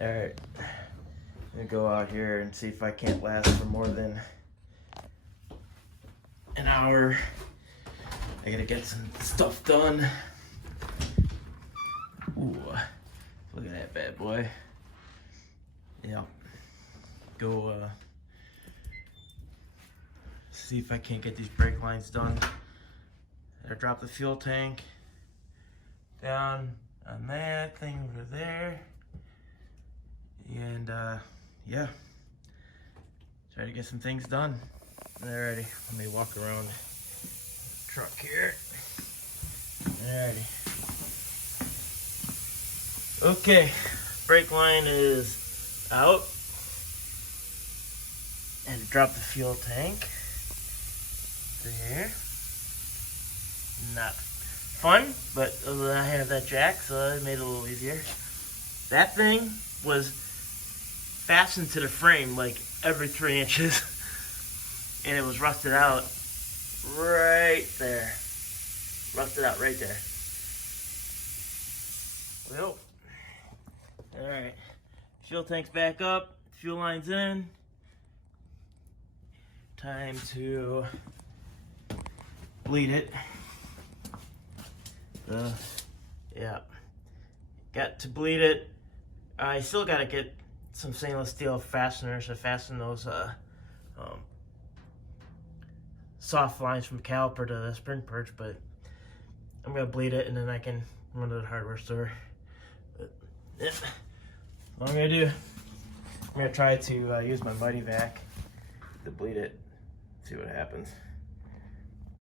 Alright, I'm gonna go out here and see if I can't last for more than an hour. I gotta get some stuff done. Ooh, look at that bad boy. Yeah. Go see if I can't get these brake lines done. I drop the fuel tank down on that thing over there. And yeah, try to get some things done. Alrighty, let me walk around the truck here. Alrighty. Okay, brake line is out. And drop the fuel tank there. Not fun, but I have that jack, so it made it a little easier. That thing was fastened to the frame like every 3 inches, and it was rusted out right there. Rusted out right there. Well, all right. Fuel tank's back up. Fuel line's in. Time to bleed it. Yeah, got to bleed it. I still got to get some stainless steel fasteners to fasten those soft lines from caliper to the spring perch, but I'm gonna bleed it and then I can run to the hardware store. But yeah, what I'm gonna do, I'm gonna try to use my Mighty Vac to bleed it, see what happens.